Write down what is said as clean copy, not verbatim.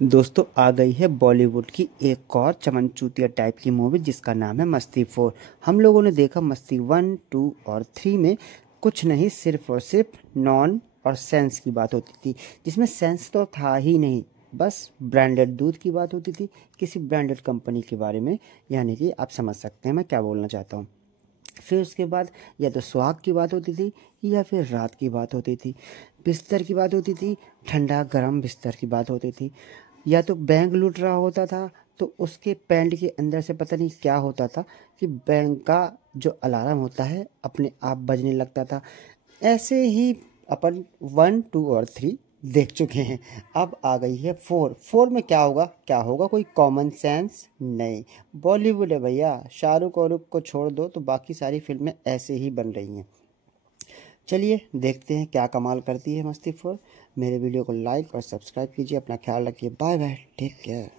दोस्तों आ गई है बॉलीवुड की एक और चमनचूतिया टाइप की मूवी जिसका नाम है मस्ती 4। हम लोगों ने देखा मस्ती 1, 2 और 3 में कुछ नहीं, सिर्फ और सिर्फ नॉन और सेंस की बात होती थी, जिसमें सेंस तो था ही नहीं। बस ब्रांडेड दूध की बात होती थी, किसी ब्रांडेड कंपनी के बारे में। यानी कि आप समझ सकते हैं मैं क्या बोलना चाहता हूँ। फिर उसके बाद या तो सुहाग की बात होती थी या फिर रात की बात होती थी, बिस्तर की बात होती थी, ठंडा गर्म बिस्तर की बात होती थी, या तो बैंक लूट रहा होता था तो उसके पैंट के अंदर से पता नहीं क्या होता था कि बैंक का जो अलार्म होता है अपने आप बजने लगता था। ऐसे ही अपन 1, 2 और 3 देख चुके हैं। अब आ गई है 4 में क्या होगा, कोई कॉमन सेंस नहीं। बॉलीवुड है भैया, शाहरुख और रुख को छोड़ दो तो बाकी सारी फिल्में ऐसे ही बन रही हैं। चलिए देखते हैं क्या कमाल करती है मस्ती 4। मेरे वीडियो को लाइक और सब्सक्राइब कीजिए, अपना ख्याल रखिए, बाय बाय, टेक केयर।